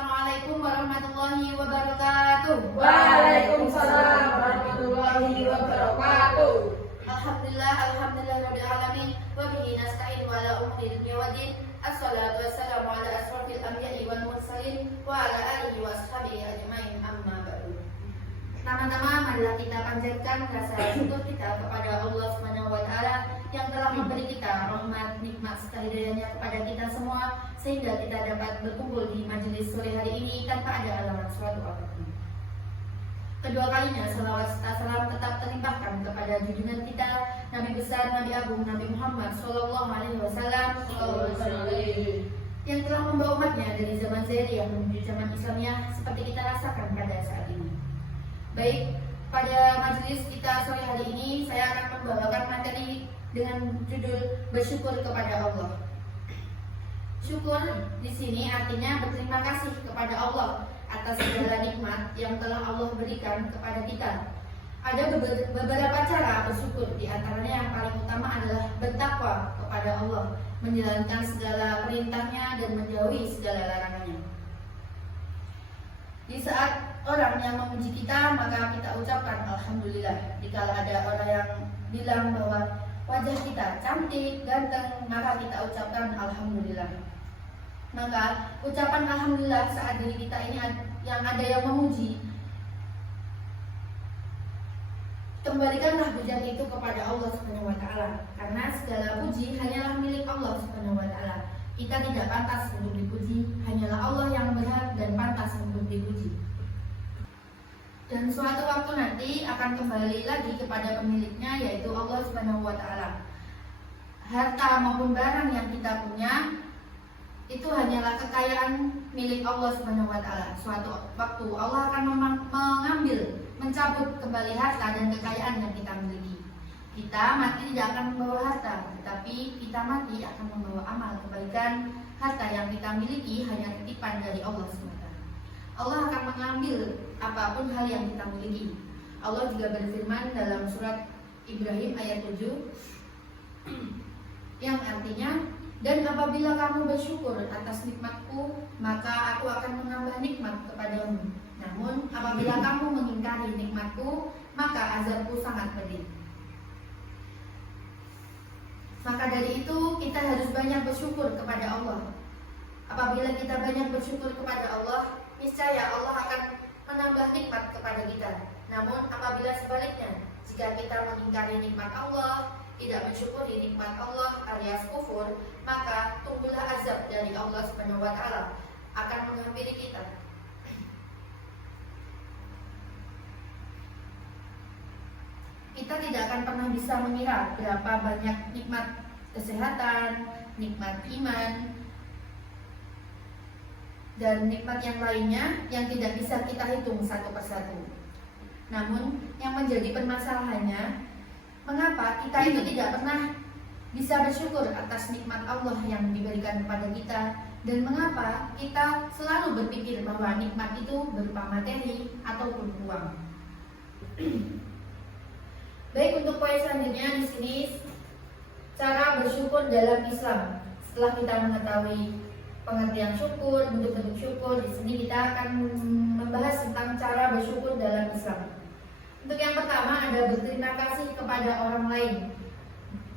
Assalamualaikum warahmatullahi wabarakatuh. Waalaikumsalam warahmatullahi wabarakatuh. Alhamdulillah rabbil alamin wa bihi nasta'in wa ala umuri dunya waddin. Assalatu wassalamu ala asrofil anbiya'i wal mursalin wa ala alihi wa ashabihi ajmain, amma ba'du. Pertama-tama marilah kita panjatkan rasa syukur kita kepada Allah Subhanahu wa taala yang telah memberi kita rahmat, nikmat serta hidayahnya kepada kita semua sehingga kita dapat berkumpul di majelis sore hari ini tanpa ada halangan suatu apapun. Kedua kalinya salawat serta salam tetap terlimpahkan kepada junjungan kita Nabi besar, Nabi agung, Nabi Muhammad Sallallahu Alaihi Wasallam yang telah membawa umatnya dari zaman jahiliyah menuju zaman Islamiyah seperti kita rasakan pada saat ini. Baik, pada majelis kita sore hari ini saya akan membawakan materi dengan judul bersyukur kepada Allah. Syukur di sini artinya berterima kasih kepada Allah atas segala nikmat yang telah Allah berikan kepada kita. Ada beberapa cara bersyukur, di antaranya yang paling utama adalah bertakwa kepada Allah, menjalankan segala perintahnya dan menjauhi segala larangannya. Di saat orang yang memuji kita, maka kita ucapkan alhamdulillah. Jika ada orang yang bilang bahwa wajah kita cantik, ganteng, maka kita ucapkan alhamdulillah. Maka ucapan alhamdulillah saat diri kita ini yang ada yang memuji, kembalikanlah pujian itu kepada Allah Subhanahu wa taala, karena segala puji hanyalah milik Allah Subhanahu wa taala. Kita tidak pantas untuk dipuji, hanyalah Allah yang berhak dan pantas untuk dipuji. Dan suatu waktu nanti akan kembali lagi kepada pemiliknya, yaitu Allah Subhanahu wa taala. Harta maupun barang yang kita punya itu hanyalah kekayaan milik Allah Subhanahu wa taala. Suatu waktu Allah akan mencabut kembali harta dan kekayaan yang kita miliki. Kita mati tidak akan membawa harta, tetapi kita mati akan membawa amal kebaikan. Harta yang kita miliki hanya titipan dari Allah SWT. Allah akan mengambil apapun hal yang kita miliki. Allah juga berfirman dalam surat Ibrahim ayat 7 yang artinya, dan apabila kamu bersyukur atas nikmatku, maka aku akan menambah nikmat kepadamu. Namun apabila kamu mengingkari nikmatku, maka azabku sangat pedih. Maka dari itu kita harus banyak bersyukur kepada Allah. Apabila kita banyak bersyukur kepada Allah, niscaya Allah akan menambah nikmat kepada kita. Namun apabila sebaliknya, jika kita mengingkari nikmat Allah, tidak mensyukuri nikmat Allah alias kufur, maka tunggulah azab dari Allah Subhanahu wa taala akan menghampiri kita. Kita tidak akan pernah bisa mengira berapa banyak nikmat kesehatan, nikmat iman, dan nikmat yang lainnya yang tidak bisa kita hitung satu persatu. Namun yang menjadi permasalahannya, mengapa kita itu tidak pernah bisa bersyukur atas nikmat Allah yang diberikan kepada kita, dan mengapa kita selalu berpikir bahwa nikmat itu berupa materi ataupun uang. Baik, untuk poin selanjutnya di sini cara bersyukur dalam Islam. Setelah kita mengetahui pengertian syukur, bentuk-bentuk syukur, di sini kita akan membahas tentang cara bersyukur dalam Islam. Untuk yang pertama ada berterima kasih kepada orang lain.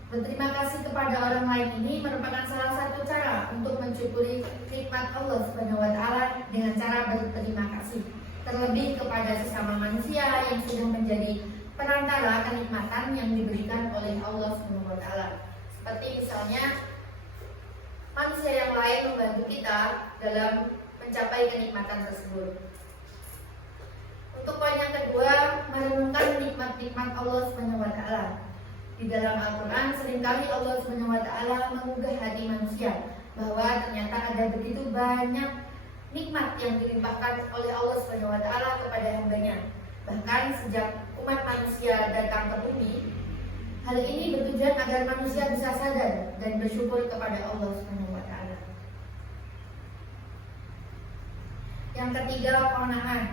Berterima kasih kepada orang lain ini merupakan salah satu cara untuk mensyukuri nikmat Allah Subhanahu wa taala dengan cara berterima kasih. Terlebih kepada sesama manusia yang sudah menjadi perantara kenikmatan yang diberikan oleh Allah Subhanahu wa taala. Seperti misalnya manusia yang lain membantu kita dalam mencapai kenikmatan tersebut. Untuk poin yang kedua, merenungkan nikmat-nikmat Allah Subhanahu wa taala. Di dalam Al-Qur'an seringkali Allah Subhanahu wa taala menggugah hati manusia bahwa ternyata ada begitu banyak nikmat yang dilimpahkan oleh Allah Subhanahu wa taala kepada hambanya. Bahkan sejak umat manusia datang ke bumi, hal ini bertujuan agar manusia bisa sadar dan bersyukur kepada Allah Subhanahu wa taala. Yang ketiga, qanaah.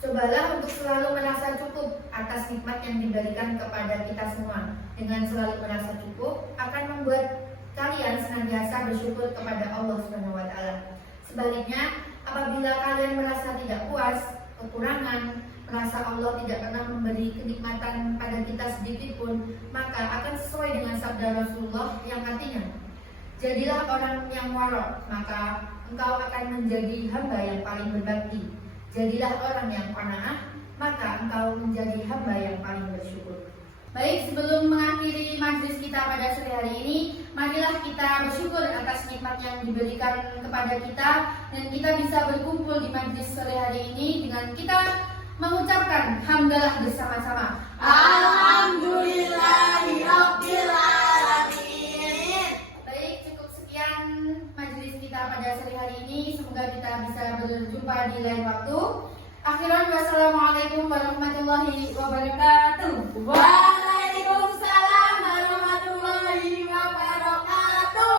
Cobalah untuk selalu merasa cukup atas nikmat yang diberikan kepada kita semua. Dengan selalu merasa cukup akan membuat kalian senantiasa bersyukur kepada Allah Subhanahu wa taala. Sebaliknya, apabila kalian merasa tidak puas, kekurangan, merasa Allah tidak pernah memberi kenikmatan pada kita sedikit pun, maka akan sesuai dengan sabda Rasulullah yang artinya, jadilah orang yang warok, maka engkau akan menjadi hamba yang paling berbakti. Jadilah orang yang qanaah, maka engkau menjadi hamba yang paling bersyukur. Baik, sebelum mengakhiri majlis kita pada sore hari ini, marilah kita bersyukur atas nikmat yang diberikan kepada kita, dan kita bisa berkumpul di majlis sore hari ini dengan kita mengucapkan hamdalah bersama-sama. Alhamdulillahirabbil alamin. Baik, cukup sekian majlis kita pada sore hari ini. Semoga kita bisa berjumpa di lain waktu. Akhiran, wassalamualaikum warahmatullahi wabarakatuh.